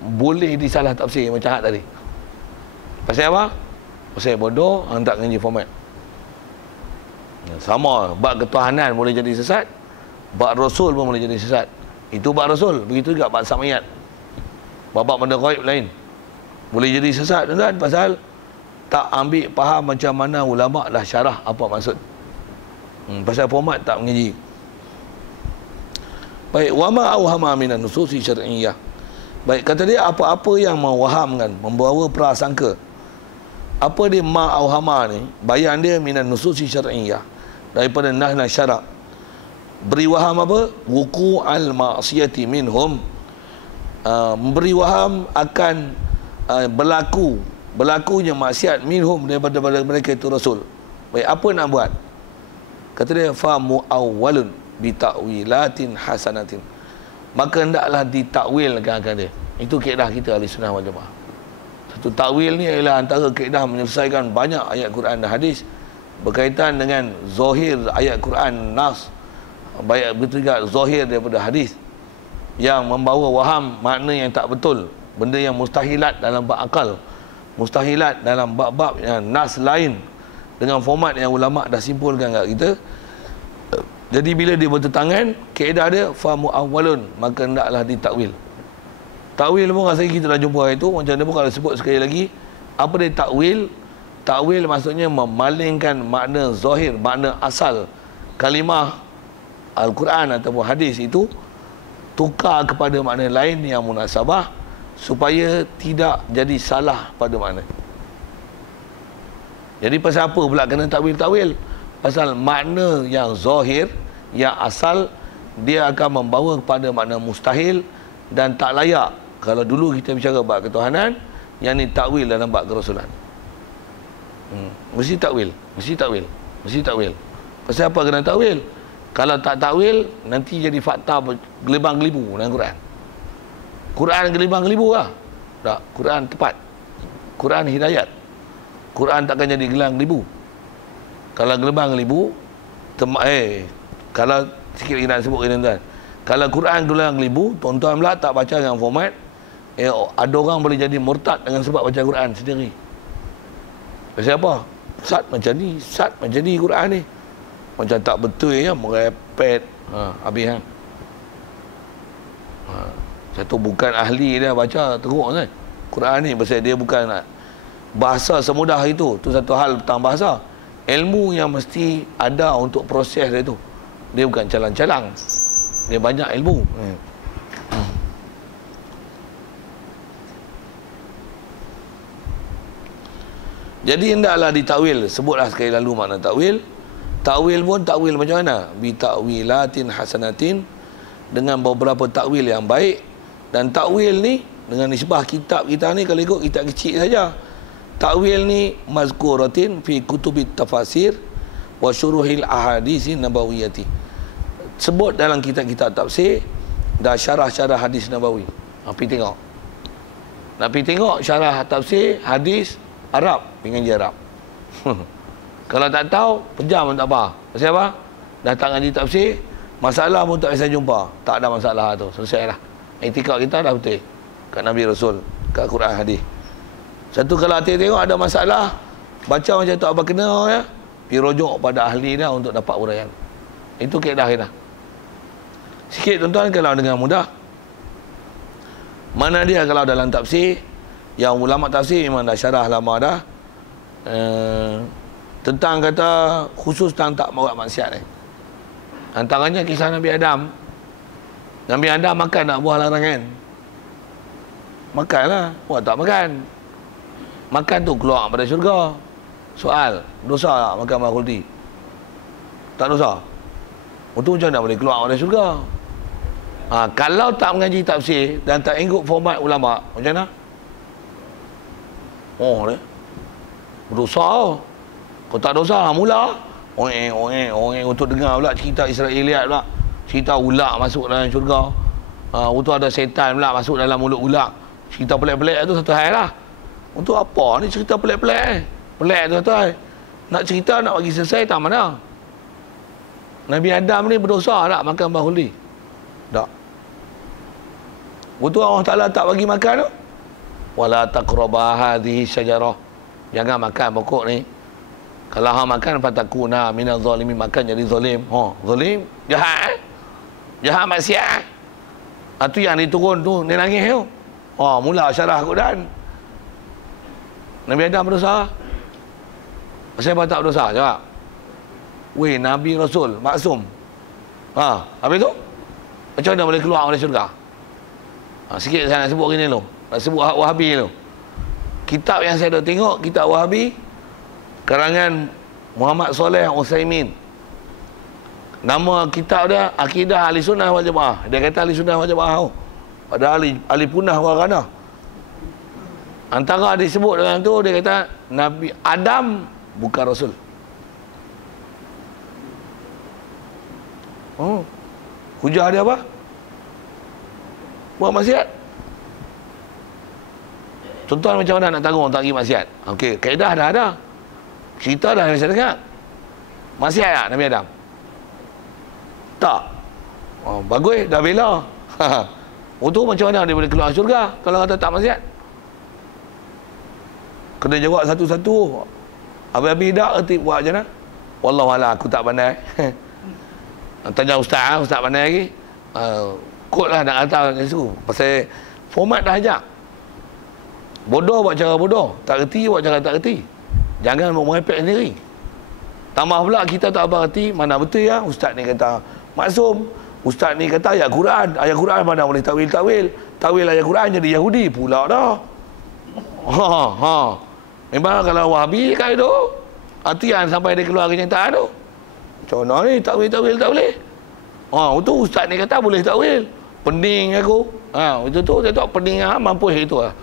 boleh disalah tafsir macam hak tadi. Pasal apa? Pasal bodoh, hang tak ngaji format. Sama, bab ketuhanan boleh jadi sesat, bab rasul pun boleh jadi sesat. Itu bab rasul, begitu juga bab samayat. Bab benda ghaib lain boleh jadi sesat tuan, pasal tak ambil faham macam mana ulama dah syarah apa maksud. Pasal format tak mengaji. Baik, wa ma awhama minan nususi syar'iyyah. Baik, kata dia apa-apa yang mewahamkan, membawa prasangka. Apa dia ma awhama ni? Bayan dia minan nususi syar'iyyah, daripada nahna syarak. Beri waham apa? Wuku al ma'siyati minhum. Memberi waham akan berlakunya maksiat minhum, daripada mereka itu rasul. Baik, apa nak buat? Kata dia fa muawwalun bi ta'wilatin hasanatin. Maka hendaklah ditakwilkan akan dia. Itu kaedah kita ahli sunnah wal jamaah. Satu takwil ni ialah antara kaedah menyelesaikan banyak ayat Quran dan hadis berkaitan dengan zahir ayat Quran, nas, baik betul juga zahir daripada hadis yang membawa waham makna yang tak betul, benda yang mustahilat dalam bab akal, mustahilat dalam bab-bab yang nas lain, dengan format yang ulama dah simpulkan kat kita. Jadi bila dia bertentangan, kaedah dia fa muawwalun, maka hendaklah ditakwil. Takwil pun rasanya kita dah jumpa itu. Macam mana pun kalau sebut sekali lagi, apa dia takwil? Takwil maksudnya memalingkan makna zahir, makna asal kalimah Al-Quran ataupun hadis itu, tukar kepada makna lain yang munasabah, supaya tidak jadi salah pada makna. Jadi pasal apa pula kena takwil-takwil? Pasal makna yang zahir, yang asal, dia akan membawa kepada makna mustahil dan tak layak. Kalau dulu kita bicara bab ketuhanan, yang ni takwil dalam bab kerasulan. Mesti takwil, mesti takwil, mesti takwil. Pasal apa kena takwil? Kalau tak takwil, nanti jadi fakta gelibang-gelibu dalam Quran. Quran gelibang-gelibu lah. Tak, Quran tepat. Quran hidayat. Quran takkan jadi gelang-gelibu. Kalau gelibang-gelibu, kalau sikit lagi nak sebut tuan-tuan. Kalau Quran gelang-gelibu, tuan-tuan pula tak baca dengan format, ada orang boleh jadi murtad dengan sebab baca Quran sendiri. Pasal apa? Sat macam ni, sat macam ni Quran ni. Macam tak betul ya, merepet. Habis kan. Satu bukan ahli dia baca teruk kan. Quran ni pasal dia bukan bahasa semudah itu. Tu satu hal tentang bahasa. Ilmu yang mesti ada untuk proses dia tu. Dia bukan calang-calang. Dia banyak ilmu. Jadi hendaklah ditakwil. Sebutlah sekali lalu makna takwil. Takwil pun takwil macam mana? Bi ta'wilatin hasanatin, dengan beberapa takwil yang baik. Dan takwil ni dengan nisbah kitab kita ni, kalau ikut kitab kecil saja. Takwil ni mazkuratin fi kutubit tafasir wa syuruhil ahaditsin nabawiyati. Sebut dalam kitab-kitab tafsir dan syarah-syarah hadis nabawi. Pergi tengok. Nak pergi tengok syarah tafsir hadis Arab, dengan Arab. Kalau tak tahu, pejam pun tak apa. Pasal apa? Dah tak ngaji tafsir, masalah pun tak bisa jumpa. Tak ada masalah tu, selesailah. Etika kita dah betul kat Nabi Rasul, kat Quran hadis. Satu kalau hati tengok ada masalah, baca macam tu apa kena ya, pergi rujuk pada ahli dia untuk dapat uraian. Itu kaedah kita. Sikit tuan-tuan kalau dengan mudah. Mana dia kalau dalam tafsir, yang ulama tafsir memang dah syarah lama dah, tentang kata khusus tentang tak buat maksiat ni. Antaranya kisah Nabi Adam. Nabi Adam makan tak buah larangan? Makanlah. Buat tak makan. Makan tu keluar pada syurga. Soal, dosa tak makan buah khuldi? Tak dosa? Itu macam mana boleh keluar pada syurga? Kalau tak mengaji tafsir dan tak ikut format ulama, macam mana? Ni berdosa. Kau tak dosa, mula orang untuk dengar pula cerita Israeliat pula, cerita ulak masuk dalam syurga. Untuk ada setan pula masuk dalam mulut ulak. Cerita pelik-pelik tu satu hal lah. Untuk apa ni cerita pelik-pelik? Pelik tu satu hal. Nak cerita nak bagi selesai tak mana? Nabi Adam ni berdosa tak makan buah khuldi? Tak. Betul Allah Ta'ala tak bagi makan tu. Wala taqraba hadhihi syajarah. Jangan makan pokok ni. Kalau hang makan fatakuna minaz zalimin, makan jadi zalim. Zalim jahat. Jahat maksiat. Itu yang diturun tu ni nangis tu. Mula syarah Quran. Nabi Adam berdosa. Siapa tak berdosa? Jawab. Weh, Nabi Rasul maksum. Habis tu macam mana boleh keluar dari syurga? Sikit saya nak sebut gini dulu. Nak sebut hak Wahabi dulu. Kitab yang saya dah tengok, kitab Wahabi karangan Muhammad Saleh Utsaimin. Nama kitab dia Akidah Ahli Sunnah wal Jamaah. Dia kata Ahli Sunnah wal Jamaah. Ada ahli punah warana. Antara disebut dengan tu, dia kata Nabi Adam bukan Rasul. Hujah dia apa? Buat maksiat. Tuan-tuan macam mana nak tanggung tak pergi maksiat? Okey, kaedah dah ada. Cerita dah saya dengar. Maksiat tak Nabi Adam? Tak. Bagus, dah bela. Untuk macam mana dia boleh keluar syurga kalau kata tak maksiat? Kena jawab satu-satu. Habis-habis dah erti buat macam mana? Wallahualam, aku tak pandai. Tanya ustaz pandai lagi. Kod lah nak hantar kat situ. Pasal format dah ajak. Bodoh buat cara bodoh, tak reti buat cara tak reti. Jangan merepek sendiri. Tambah pula kita tak apa reti, mana betul ya ustaz ni kata maksum, ustaz ni kata ayat Quran mana boleh takwil. Takwil ayat Quran jadi Yahudi pula dah. Memang kalau Wahabi kan tu, hatian sampai dia keluar kenyataan tu. Macam mana ni takwil tak boleh. Itu ustaz ni kata boleh takwil. Pening aku. Itu tu saya tak pening mampu itu lah.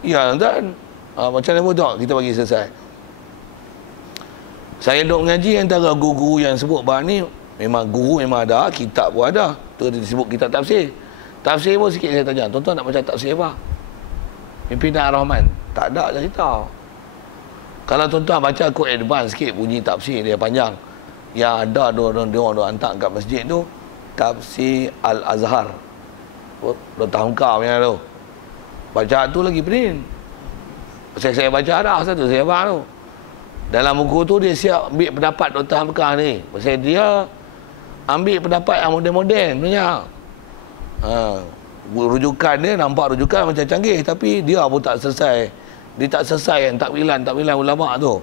Ya tuan. Macam mana pun kita bagi selesai. Saya duk mengaji antara guru-guru yang sebut bahan ni, memang guru memang ada, kitab pun ada. Tu disebut kitab tafsir. Tafsir pun sikit saya tanya, tuan-tuan nak baca tafsir apa? Pimpinan Ar-Rahman. Tak ada cerita. Kalau tuan-tuan baca kod advance sikit bunyi tafsir dia panjang. Yang ada dia hantar kat masjid tu, Tafsir Al-Azhar. Dah tahun kau punya tu. Baca tu lagi pening. Saya baca dah satu saya faham tu. Dalam buku tu dia siap ambil pendapat Dr. Hamkah ni. Pasal dia ambil pendapat yang moden-moden punya. Rujukan dia nampak rujukan macam canggih, tapi dia pun tak selesai. Dia tak selesai yang takwilan ulama tu.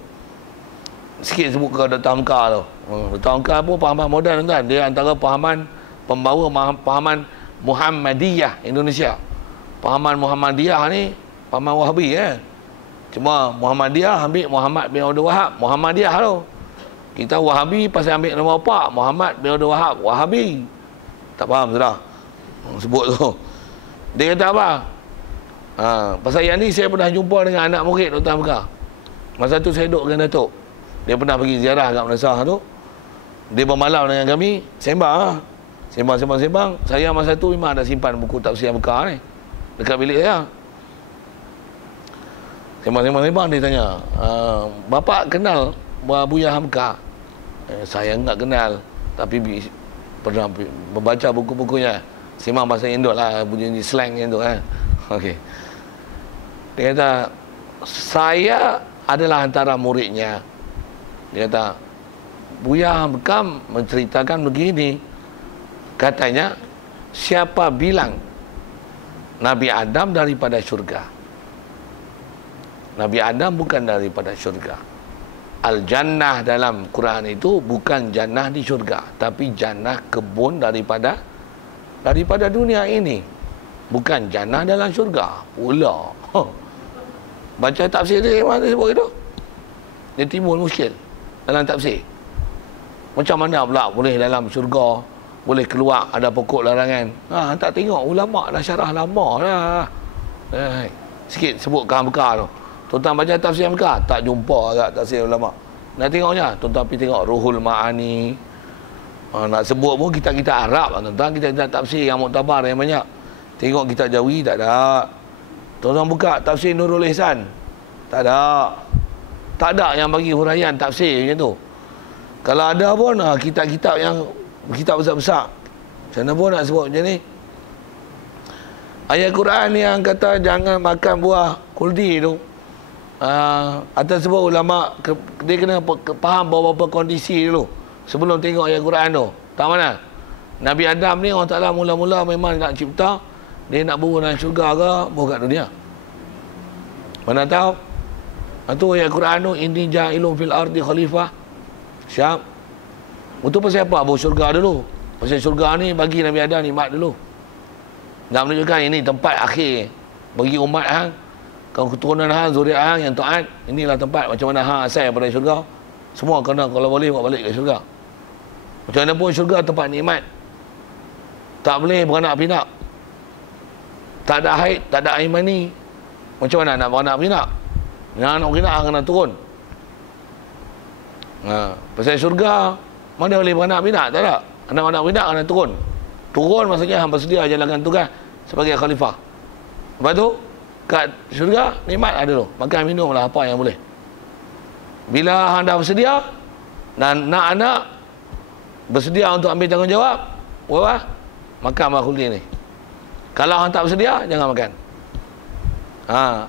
Sikit sebut ke Dr. Hamkah tu. Dr. Hamkah pun pahaman moden kan. Dia antara pembawa pahaman Muhammadiyah Indonesia. Pahaman Muhammadiyah ni pahaman Wahabi Cuma Muhammadiyah ambil Muhammad bin Abdul Wahab. Muhammadiyah tu. Kita Wahabi pasal ambil nama pak Muhammad bin Abdul Wahab. Wahabi. Tak faham sudah. Sebut tu. Dia kata apa? Pasal yang ni saya pernah jumpa dengan anak murid Dr. Hamkah. Masa tu saya duduk dengan Datuk. Dia pernah pergi ziarah kat Madrasah tu. Dia bermalam dengan kami. Sembang. Saya masa tu memang ada simpan buku tafsir Hamkah ni dekat bilik saya. Sembang dia tanya, bapak kenal Buya Hamkah? Saya enggak kenal, tapi pernah membaca buku-bukunya. Sembang bahasa Indok lah, bunyi slang Indok Okey. Dia kata, saya adalah antara muridnya. Dia kata, Buya Hamkah menceritakan begini. Katanya, siapa bilang Nabi Adam daripada syurga? Nabi Adam bukan daripada syurga. Al-Jannah dalam Quran itu bukan jannah di syurga, tapi jannah kebun daripada dunia ini. Bukan jannah dalam syurga pula. Baca tafsir dia mana sebut itu? Dia timbul muskil dalam tafsir. Macam mana pula boleh dalam syurga, boleh keluar ada pokok larangan? Tak tengok ulama dah syarah lama dah. Sikit sebut Hamkah tu. Tuan-tuan baca tafsir Hamkah, tak jumpa agak tafsir ulama. Nak tengoknya, tuan-tuan pergi tengok Ruhul Ma'ani. Nak sebut pun kita Arab, tuan-tuan, kita tafsir yang muktabar yang banyak. Tengok kita Jawi, tak ada. Tuan-tuan buka tafsir Nurul Ihsan, tak ada. Tak ada yang bagi huraian tafsir macam tu. Kalau ada pun kitab-kitab yang kitab besar-besar. Macam mana pun nak sebut macam ni? Ayat Quran yang kata jangan makan buah kuldi tu, atas sebab ulama dia kena faham beberapa kondisi dulu sebelum tengok ayat Quran tu. Tak mana? Nabi Adam ni Allah Ta'ala mula-mula memang nak cipta, dia nak buruh dalam syurga ke buruh kat dunia. Mana tahu? Itu ayat Quran tu, inni ja'ilun fil ardi khalifah. Siap. Itu pasal apa? Buruh syurga dulu. Pasal syurga ni bagi Nabi Adam nikmat dulu. Nak menunjukkan ini tempat akhir bagi umat hang, kau keturunan hang, zuriat hang yang taat. Inilah tempat macam mana hang asal daripada syurga. Semua kena kalau boleh buat balik ke syurga. Macam mana pun syurga tempat nikmat. Tak boleh beranak pinak. Tak ada haid, tak ada air mani. Macam mana nak beranak pinak? Yang anak pinak kena turun. Pasal syurga mana boleh beranak pinak? Tak ada. Anak-anak pinak kena turun. Turun maksudnya hang bersedia jalankan tugas sebagai khalifah. Lepas tu kat syurga nikmat ada tu. Makan minum lah apa yang boleh. Bila hang dah bersedia dan nak anak bersedia untuk ambil tanggungjawab, wah, makan makhuldi ni. Kalau hang tak bersedia, jangan makan.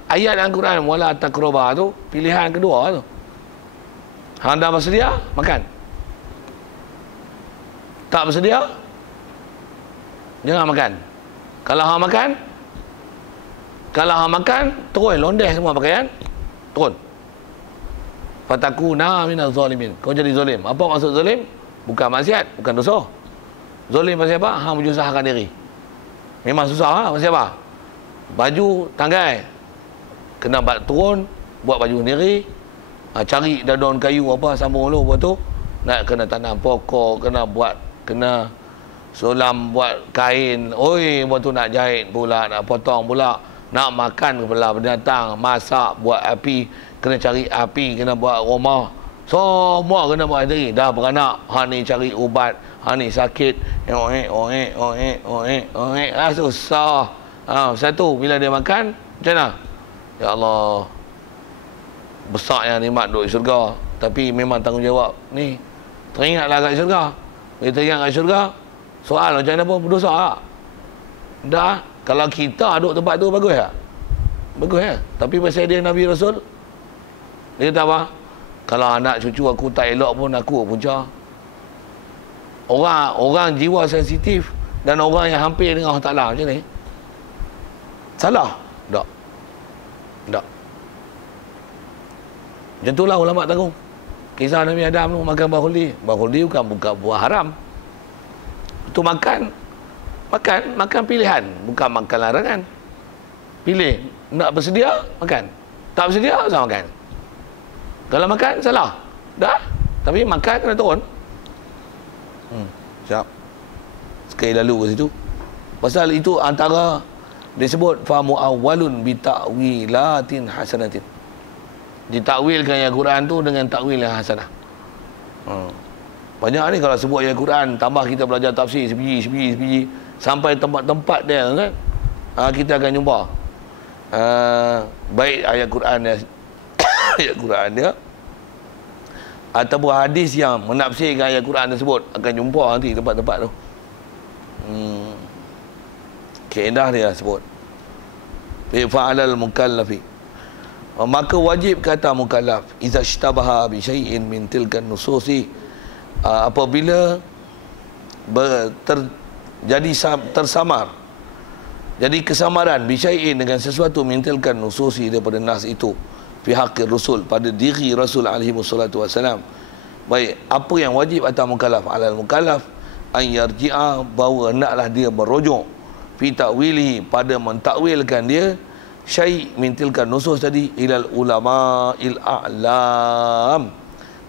Ayat Al-Quran wala taqraba tu pilihan kedua tu. Hang dah bersedia, makan. Tak bersedia, jangan makan. Kalau hang makan, terus londeh semua pakaian, turun. Fatakuna minaz zalimin. Kau jadi zalim. Apa maksud zalim? Bukan maksiat, bukan dosa. Zalim pasal apa? Hang menyusahkan diri. Memang susah pasal apa? Baju tanggai kena turun, buat baju sendiri. Cari daun kayu apa sambung dulu, buat tu nak kena tanam pokok, kena solam buat kain. Oi, buat tu nak jahit pula, nak potong pula, nak makan kepala binatang, masak, buat api, kena cari api, kena buat rumah. Semua kena buat sendiri. Dah beranak, hang ni cari ubat, hang ni sakit, susah. Satu bila dia makan, macam mana? Ya Allah, besar yang nikmat duduk di syurga, tapi memang tanggungjawab ni teringatlah kat syurga. Bila teringat kat syurga, soal macam mana pun berdosa tak? Dah, kalau kita duduk tempat tu bagus tak? Bagus ya. Tapi pasal dia Nabi Rasul, dia kata apa? Kalau anak cucu aku tak elok pun aku punca. Orang jiwa sensitif dan orang yang hampir dengan Allah Ta'ala macam ni, salah? Tak. Macam itulah ulama tanggung. Kisah Nabi Adam tu makan buah khuldi. Buah khuldi bukan buah haram. Itu makan pilihan, bukan makan larangan. Pilih, nak bersedia makan, tak bersedia tak makan. Kalau makan salah dah, tapi makan kena turun. Siap. Sekali lalu ke situ. Pasal itu antara disebut famu awwalun bi ta'wilatin hasanatin. Ditakwilkan ayat Quran tu dengan takwil yang hasanah. Banyak ni kalau sebut ayat Quran, tambah kita belajar tafsir sebiji sampai tempat-tempat dia kan, kita akan jumpa baik ayat Quran dia ayat Quran dia ataupun hadis yang menafsirkan ayat Quran tersebut, akan jumpa nanti tempat-tempat tu. Kaedah dia sebut fa'alal mukallafi, maka wajib kata mukallaf iza ishtabaha bi syai'in min tilkan nususi, apabila tersamar, jadi kesamaran bi syai'in dengan sesuatu min tilkan nususi daripada nas itu fi haqqir rasul, pada diri Rasul alaihi wassalatu wassalam. Baik, apa yang wajib atas mukallaf? Alal mukallaf an yarji'a, bahawa hendaklah dia merujuk fi ta'wilihi, pada mentakwilkan dia syai' min tilkan nusus tadi, ilal ulama'il a'lam,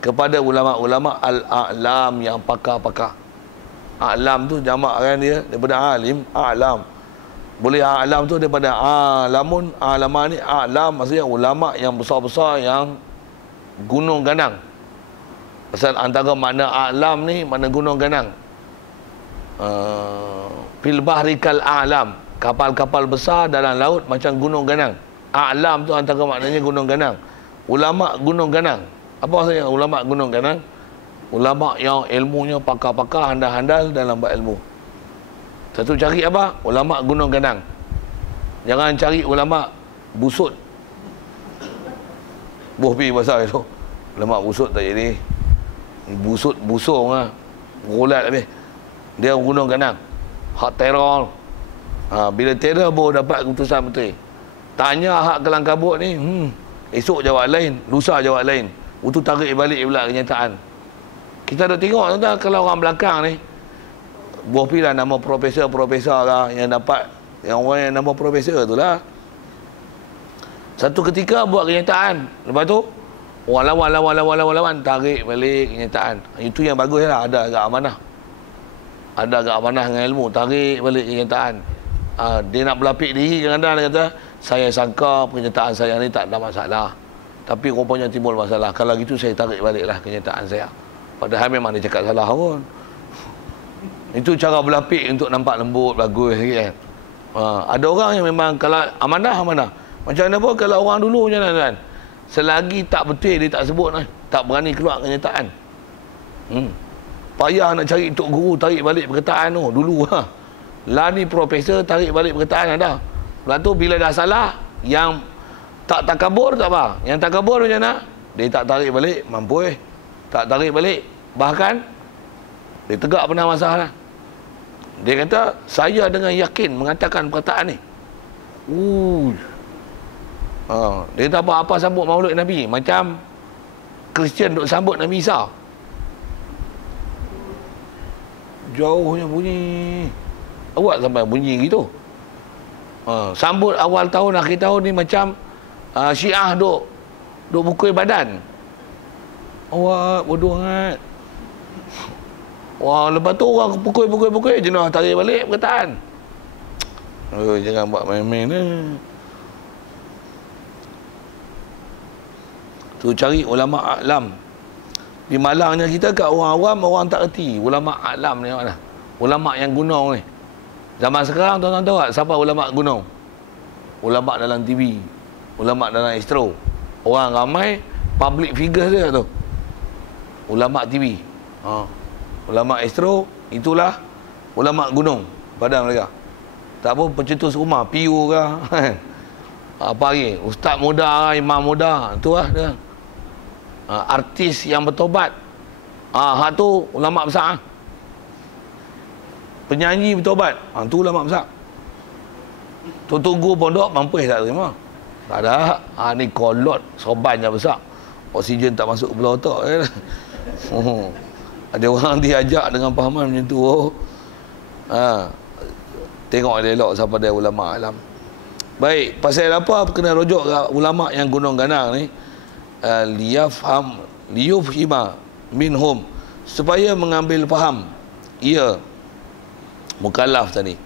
kepada ulama-ulama al-a'lam yang pakar-pakar. A'lam tu jamak kan dia daripada alim, a'lam. Boleh a'lam tu daripada a'lamun, a'lama ni a'lam maksudnya ulama yang besar-besar yang gunung ganang. Pasal antara makna a'lam ni makna gunung ganang. Fil bahri kal a'lam, kapal-kapal besar dalam laut macam gunung ganang. A'lam tu antara maknanya gunung ganang. Ulama gunung ganang. Apa maksudnya ulama gunung ganang? Ulama yang ilmunya pakar-pakar, handal-handal dalam bab ilmu. Satu cari apa? Ulama gunung ganang. Jangan cari ulama busut. Boh pi pasal itu. Ulama busut tak jadi. Busut busung lah. Rolat habis. Dia gunung kanan. Hak teror. Bila teror baru dapat keputusan betul. Tanya hak kelang kabut ni, esok jawab lain, lusa jawab lain. Itu tarik balik pula kenyataan. Kita dah tengok tuan-tuan, kalau orang belakang ni, buah pilah nama profesor-profesor lah yang dapat, yang orang yang nama profesor tu lah. Satu ketika buat kenyataan, lepas tu orang lawan, tarik balik kenyataan. Itu yang bagus lah, ada agak amanah. Ada agak amanah dengan ilmu, tarik balik kenyataan. Dia nak berlapik diri kadang-kadang, dia kata, saya sangka kenyataan saya ni tak ada masalah, tapi rupanya timbul masalah. Kalau gitu saya tarik baliklah kenyataan saya. Padahal memang dia cakap salah pun. Itu cara berlapik untuk nampak lembut, bagus kan. Ada orang yang memang kalau amanah. Macam mana pun kalau orang dulu macam mana kan. Selagi tak betul dia tak sebut lah. Tak berani keluar kenyataan. Payah nak cari tok guru tarik balik perkataan tu dulu lah. Lah ni profesor tarik balik perkataan ada. Lepas tu bila dah salah, yang tak takabur tak apa. Yang takabur macam mana? Dia tak tarik balik, mampu tak tarik balik. Bahkan dia tegak pernah masalah. Dia kata, saya dengan yakin mengatakan perkataan ni. Dia tak apa sambut maulid Nabi. Macam Kristian duk sambut Nabi Isa. Jauhnya bunyi. Awak sampai bunyi gitu. Sambut awal tahun, akhir tahun ni macam Syiah duk pukul badan. Awak bodoh sangat. Wah, lepas tu orang pukul jenuh tarik balik perkataan. Jangan buat main-main ni. Tu cari ulama a'lam. Di malangnya kita kat orang awam, orang tak erti ulama a'lam ni mana. Ulama yang gunung ni. Zaman sekarang tuan-tuan tahu tak siapa ulama gunung? Ulama dalam TV, ulama dalam Astro. Orang ramai public figure dia tu. Ulama TV. Ulama Astro itulah ulama gunung pada mereka. Tak apa pencetus rumah, PU ke apa lagi, ustaz muda, imam muda, itulah dia. Artis yang bertobat. Hak tu ulama besar. Penyanyi bertobat, tu ulama besar. Tu tunggu pondok mampu tak terima. Tak ada. Ni kolot sobannya besar. Oksigen tak masuk ke belah otak. Ada orang diajak dengan pahaman macam tu. Tengok elok siapa dia ulama alam. Baik, pasal apa kena rujuk ke ulama yang gunung ganang ni? Liyufhima minhum, supaya mengambil faham ia mukallaf tadi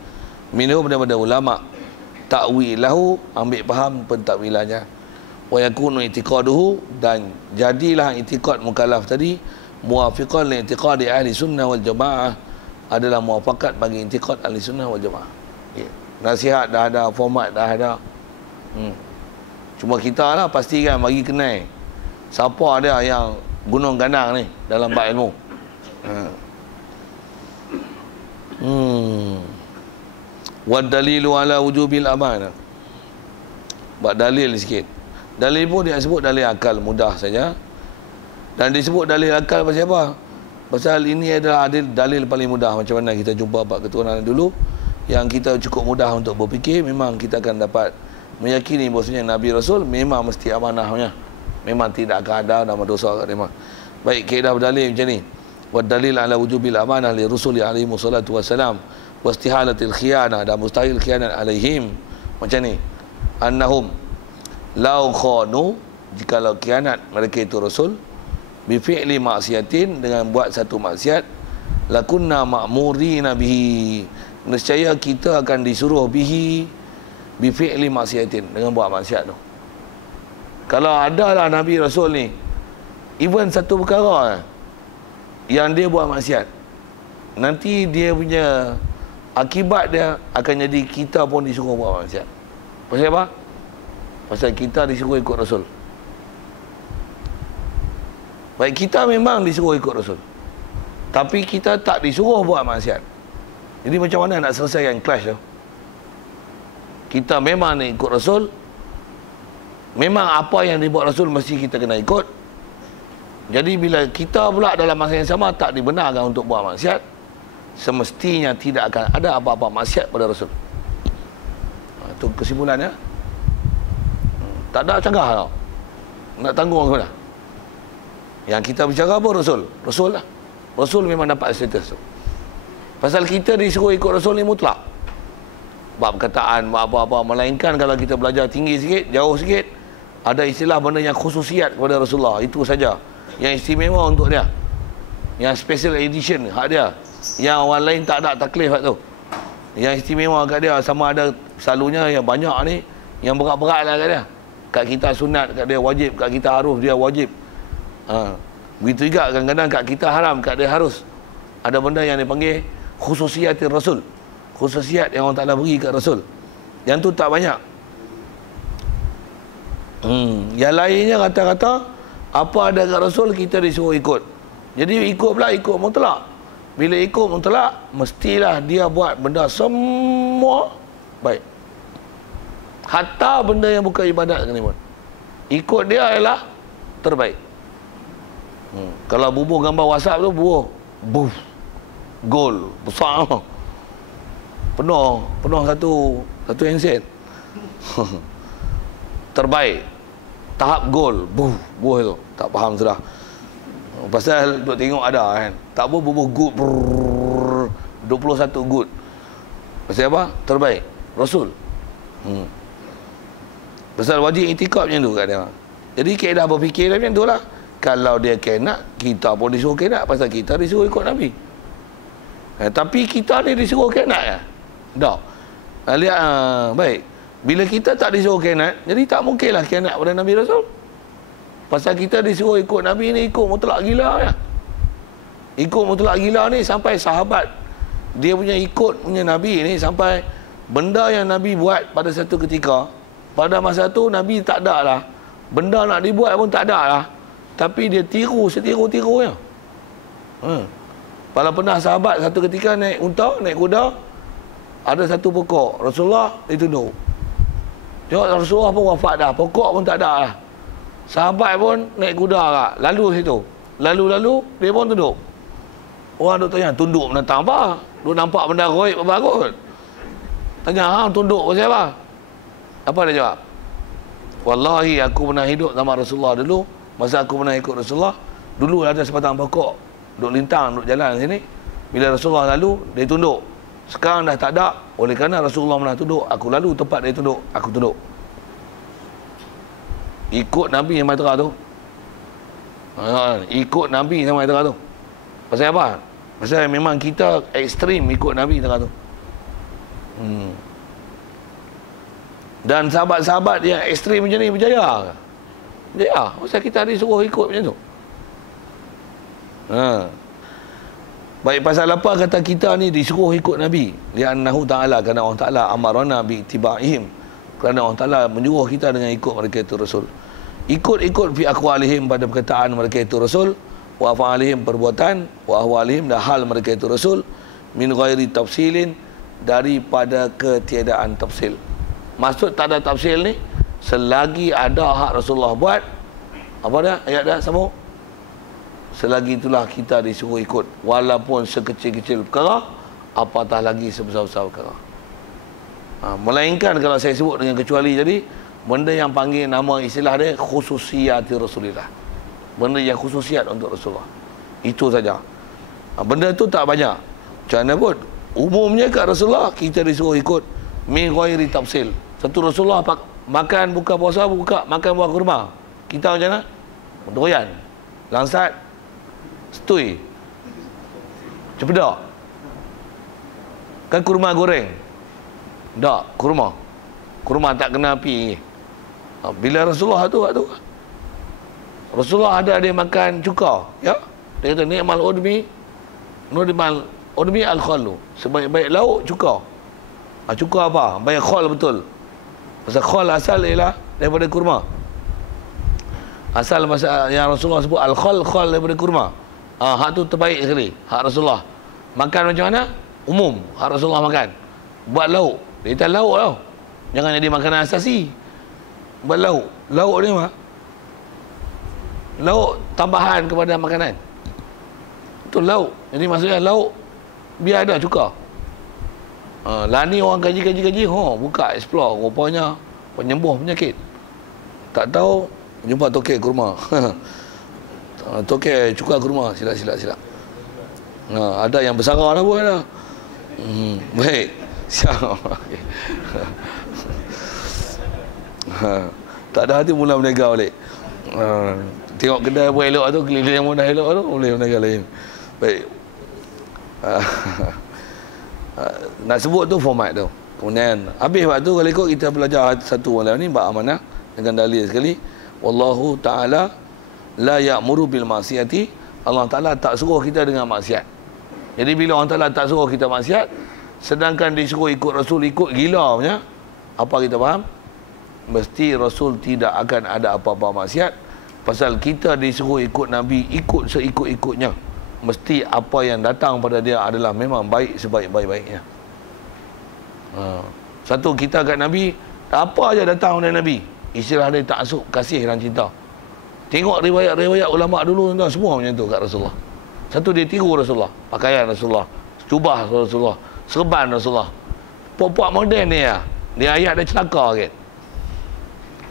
minhum daripada ulama, ta'wilahu, ambil faham pentakwilannya, wa yakunu i'tiqaduhu, dan jadilah i'tiqad mukallaf tadi muwafiqan li i'tiqadi ahli sunnah wal jamaah, adalah muwafaqat bagi i'tiqad ahli sunnah wal jamaah. Nasihat dah ada, format dah ada. Cuma kita lah pastikan bagi kenal siapa dia yang gunung ganang ni dalam bab ilmu. Wa dalilu ala wujubil amanah. Buat dalil sikit. Dalil pun dia sebut dalil akal mudah saja. Dan disebut dalil akal pasal apa? Pasal ini adalah dalil paling mudah. Macam mana kita jumpa bab keturunan dulu, yang kita cukup mudah untuk berfikir, memang kita akan dapat meyakini bahawasanya Nabi Rasul memang mesti amanahnya. Memang tidak akan ada nama dosa kat dia. Baik, kaedah berdalil macam ni. Wa dalil ala wujubil amanah li rusuli alaihi wassalatu wassalam wa istihalatil khiyanah, dan mustahil khianat alaihim. Macam ni. Annahum lau khanu, jikalau khianat mereka itu Rasul, bi fi'li maksiatin, dengan buat satu maksiat, lakunna ma'murina bihi, nescaya kita akan disuruh bihi bi fi'li maksiatin, dengan buat maksiat tu. Kalau ada lah Nabi Rasul ni, even satu perkara yang dia buat maksiat, nanti dia punya akibat dia akan jadi kita pun disuruh buat maksiat. Pasal apa? Pasal kita disuruh ikut Rasul. Baik, kita memang disuruh ikut Rasul, tapi kita tak disuruh buat maksiat. Jadi macam mana nak selesaikan clash tu? kita memang nak ikut Rasul, memang apa yang dibuat Rasul mesti kita kena ikut. Jadi bila kita pula dalam masa yang sama tak dibenarkan untuk buat maksiat, semestinya tidak akan ada apa-apa maksiat pada Rasul. Itu kesimpulannya. Tak ada cegah tau. Nak tanggung ke mana? Yang kita bicara apa? Rasul. Rasul lah. Rasul memang dapat status tu. Pasal kita disuruh ikut Rasul ni mutlak. Bab perkataan, bab apa-apa. Melainkan kalau kita belajar tinggi sikit, jauh sikit, ada istilah benda yang khususiat kepada Rasulullah. Itu saja. Yang istimewa untuk dia. Yang special edition hak dia. Yang orang lain tak ada taklif hak tu. Yang istimewa kat dia sama ada selalunya yang banyak ni yang berat-berat lah kat dia. Kat kita sunat, kat dia wajib, kat kita harus, dia wajib. Begitu juga kadang-kadang kat kita haram, kat dia harus. Ada benda yang dipanggil khususiat Rasul. Khususiat yang orang Ta'ala beri kat Rasul. Yang tu tak banyak. Yang lainnya kata-kata apa ada kat Rasul kita disuruh ikut. Jadi ikut pula ikut mutlak. Bila ikut mutlak, mestilah dia buat benda semua baik. Hatta benda yang bukan ibadat sekalipun. Ikut dia ialah terbaik. Kalau bubuh gambar WhatsApp tu, bubuh gol besar. Penuh satu handset. Terbaik. Tahap gol. Buh itu. Tak faham sudah. Pasal duk tengok ada kan. Tak apa bubuh good. 21 good. Pasal apa? Terbaik. Rasul. Pasal wajib itikad macam tu kat dia. Jadi kaedah berfikir dia macam tu lah. Kalau dia kenak, kita pun disuruh kenak. Pasal kita disuruh ikut Nabi. Tapi kita ni disuruh kenak ya? Tak. Lihat, baik. Bila kita tak disuruh kenak, jadi tak mungkinlah kenak pada Nabi Rasul. Pasal kita disuruh ikut Nabi ni, ikut mutlak gila ya. Ikut mutlak gila ni sampai sahabat dia punya ikut punya Nabi ni, sampai benda yang Nabi buat pada satu ketika, pada masa tu Nabi tak ada lah. Benda nak dibuat pun tak ada lah. Tapi dia setiru-tirunya. Kalau pernah sahabat satu ketika naik unta, naik kuda, ada satu pokok, Rasulullah ditunduk. Tengok Rasulullah pun wafat dah, pokok pun tak ada lah. Sahabat pun naik kuda lah, lalu situ. Lalu dia pun tunduk. Orang duk tanya, tunduk menentang apa? Duk nampak benda goib apa kot? Tanya, hang tunduk pasal apa? Apa dia jawab? Wallahi aku pernah hidup sama Rasulullah dulu. Masa aku pernah ikut Rasulullah, dulu ada sebatang pokok duk lintang, duk jalan sini. Bila Rasulullah lalu, dia tunduk. Sekarang dah tak ada. Oleh kerana Rasulullah pernah tunduk, aku lalu tempat dia tunduk, aku tunduk. Ikut Nabi yang Maitera tu. Ikut Nabi sama Maitera tu. Pasal apa? Pasal memang kita ekstrim ikut Nabi tengah tu. Dan sahabat-sahabat yang ekstrim macam ni berjaya. Berjaya. Pasal kita disuruh ikut macam tu. Baik, pasal apa kata kita ni disuruh ikut Nabi? Li'annahu ta'ala, kerana Allah Ta'ala amarana bi'tiba'ihim. Kerana Allah Ta'ala menyuruh kita dengan ikut mereka itu Rasul. Ikut fi aqwalihim, pada perkataan mereka itu Rasul, wa fa'alihim, perbuatan, wa ahwalihim, dan hal mereka itu Rasul, min ghairi tafsilin, daripada ketiadaan tafsil. Maksud tak ada tafsil ni, selagi ada hak Rasulullah buat, apa dah ayat dah sambung, selagi itulah kita disuruh ikut, walaupun sekecil-kecil perkara, apatah lagi sebesar-besar perkara. Melainkan kalau saya sebut dengan kecuali tadi, benda yang panggil nama istilah dia khususiyati Rasulillah, benda yang khususiat untuk Rasulullah, itu saja. Benda tu tak banyak. Macam mana pun umumnya kat Rasulullah kita disuruh ikut min ghairi tafsil. Satu Rasulullah makan buka puasa, makan buah kurma, kita macam mana? Doyan, langsat, setui, cepedak. Kan kurma goreng, tak, kurma tak kena api. Bila Rasulullah tu Rasulullah ada dia makan cuka, ya, dia kata ni'mal udmi al-khallu, sebaik-baik lauk cuka. Cuka apa? Baik khal betul. Pasal khal asal ialah daripada kurma. Asal masa yang Rasulullah sebut al-khal daripada kurma. Hak tu terbaik sekali, hak Rasulullah. Makan macam mana? Umum hak Rasulullah makan. Buat lauk, dia kata lauk tau. Jangan jadi makanan asasi. Lauk. Lauk ni mah. Lauk tambahan kepada makanan. Itu lauk. Jadi maksudnya lauk biar ada cuka. Lah ni orang kaji, buka explore, rupanya penyembuh penyakit. Tak tahu jumpa tokek kurma. Tokek cuka kurma, sila. Ada yang bersara dah pun dah. Baik. Siap. Tak ada hati mula berniaga balik. Tengok kedai pun elok tu, keliling pun dah elok tu, boleh berniaga lain. Baik. Nak sebut tu format tu. Kemudian habis waktu kalau ikut kita belajar satu malam ni bab amanah dengan dalil sekali. Wallahu taala la ya'muru bil ma'siyati. Allah Taala tak suruh kita dengan maksiat. Jadi bila Allah Taala tak suruh kita maksiat, sedangkan disuruh ikut Rasul, ikut gila punya, apa kita faham? Mesti Rasul tidak akan ada apa-apa maksiat. Pasal kita disuruh ikut Nabi, ikut seikut-ikutnya. Mesti apa yang datang pada dia adalah memang baik sebaik-baiknya. Satu, kita kat Nabi, apa aja datang dari Nabi, istilah dia ta'assub, kasih dan cinta. Tengok riwayat-riwayat ulama dulu tuan, semua macam tu kat Rasulullah. Satu, dia tiru Rasulullah, pakaian Rasulullah, jubah Rasulullah, serban Rasulullah. Puak-puak moden ni ya, dia ayat dia celaka kan.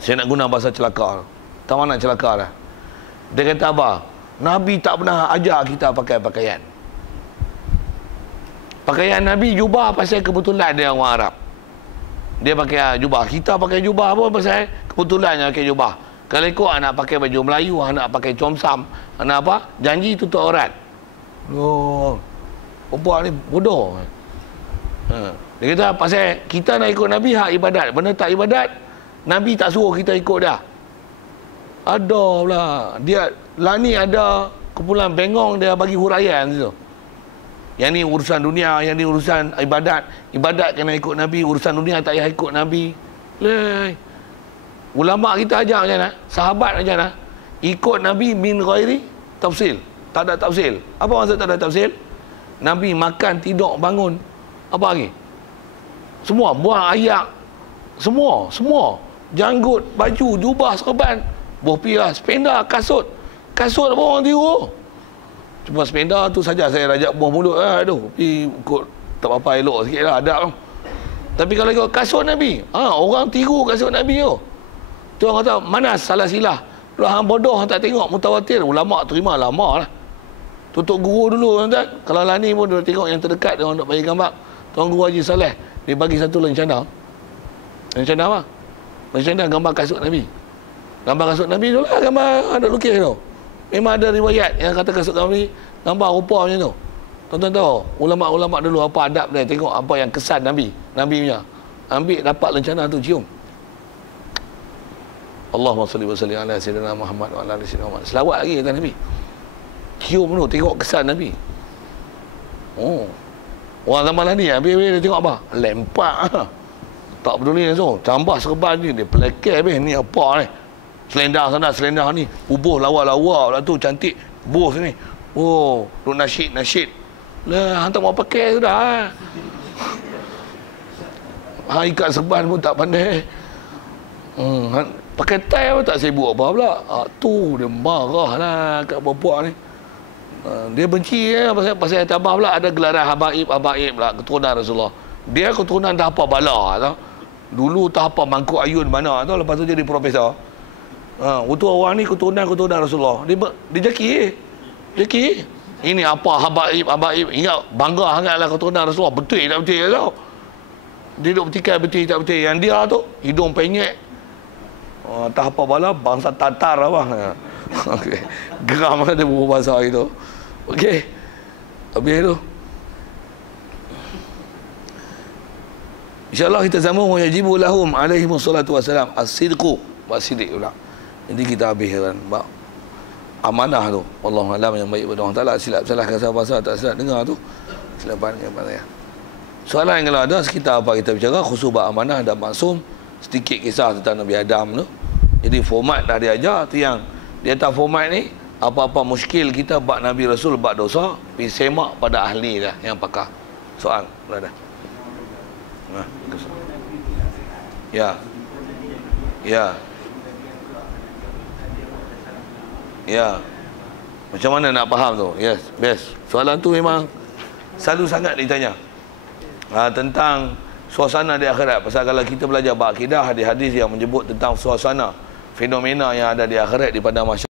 Saya nak guna bahasa celaka. Tak mana celaka dah. Dia kata apa? Nabi tak pernah ajar kita pakai pakaian. Pakaian Nabi jubah pasal kebetulan dia orang Arab. Dia pakai jubah. Kita pakai jubah pun pasal kebetulannya pakai jubah. Kalau ikut anak pakai baju Melayu, anak pakai comsam, anak apa? Janji tutup aurat. Oh, perempuan ni bodoh. Dia kata pasal kita nak ikut Nabi hak ibadat. Benda tak ibadat, Nabi tak suruh kita ikut dah. Ada pula. Dia lah ni ada kumpulan bengong, dia bagi huraian situ. Yang ni urusan dunia, yang ni urusan ibadat. Ibadat kena ikut Nabi, urusan dunia tak payah ikut Nabi. Leh. Ulama kita ajar macam mana? Sahabat macam mana? Ikut Nabi min ghairi tafsil. Tak ada tafsil. Apa maksud tak ada tafsil? Nabi makan, tidur, bangun. Apa lagi? Semua. Buang ayak. Semua. Janggut, baju, jubah, serban. Bopiah, spenda, kasut. Kasut pun orang tiru. Cuma spenda tu saja saya rajak buah mulut. Aduh, pergi ikut tak apa-apa, elok sikit lah, adab lah. Tapi kalau ikut kasut Nabi, orang tiru kasut Nabi tu. Tu orang kata, mana salah silah. Kalau hang bodoh, hang tak tengok mutawatir, ulama terima lama lah. Tutup guru dulu, tuan-tuan. Kalau lah ni pun dia tengok yang terdekat, dia orang nak bagi gambar. Tuan Guru Haji Saleh, dia bagi satu lencana. Lencana apa? Lencana gambar kasut Nabi. Gambar kasut Nabi tu lah, gambar ada lukis tu. Memang ada riwayat yang kata kasut Nabi, gambar rupa macam tu. Tuan-tuan tahu, ulama-ulama dulu apa adab dia, tengok apa yang kesan Nabi punya. Ambil, dapat lencana tu, cium. Allahumma salli wa sallim ala sayyidina Muhammad wa ala ali sayyidina Muhammad. Selawat lagi kata Nabi. Cium tu, tengok kesan Nabi. Oh. Orang zaman lah ni, habis dia tengok apa? Lempak. Tak peduli langsung. Tambah serban ni, dia pelekeh habis. Ni apa ni? Selendang sana, selendang ni. Bubuh lawa-lawa lah tu, cantik. Bubuh sini. Oh, tu nasyid. Lah, hantar mau pakai sudah. Ikat serban pun tak pandai. Pakai tie pun tak sibuk apa pula. Tu dia marah lah kat perempuan ni. Dia benci pasal tambah pula ada gelaran habaib pula, keturunan Rasulullah. Dia keturunan dah apa bala tau. Dulu tak apa mangkuk ayun mana tau, lepas tu jadi profesor. Waktu orang ni keturunan Rasulullah. Dia jaki. Ini apa habaib. Ingat bangga sangatlah keturunan Rasulullah. Betul tak betul tau. Dia duduk bertikai betul tak betul. Yang dia tu hidung penyek. Tak apa bala bangsa Tatar apa. Okey. Geram ada bahasa itu. Okey. Habis tu. InsyaAllah kita sambung wajibu lahum alaihi wassalatu wassalam as-sidqu was-sidq pula. Jadi kita habis kan bab amanah tu. Wallahu alam yang baik pada Allah Taala. Silap salah kata bahasa tak silap dengar tu. Silapan yang pada ya. Soalan yang kalau ada sekitar apa kita bicara khusus bab amanah dan maksum, sedikit kisah tentang Nabi Adam tu. Jadi format dah diajar tu yang di atas format ni apa-apa muskil kita bab Nabi Rasul bab dosa pergi semak pada ahli dah yang pakar. Soal berada. Ya. Ya. Ya. Macam mana nak faham tu? Yes, best. Soalan tu memang selalu sangat ditanya. Tentang suasana di akhirat. Pasal kalau kita belajar bab akidah, hadis-hadis yang menyebut tentang suasana, fenomena yang ada di akhirat di padang mahsyar.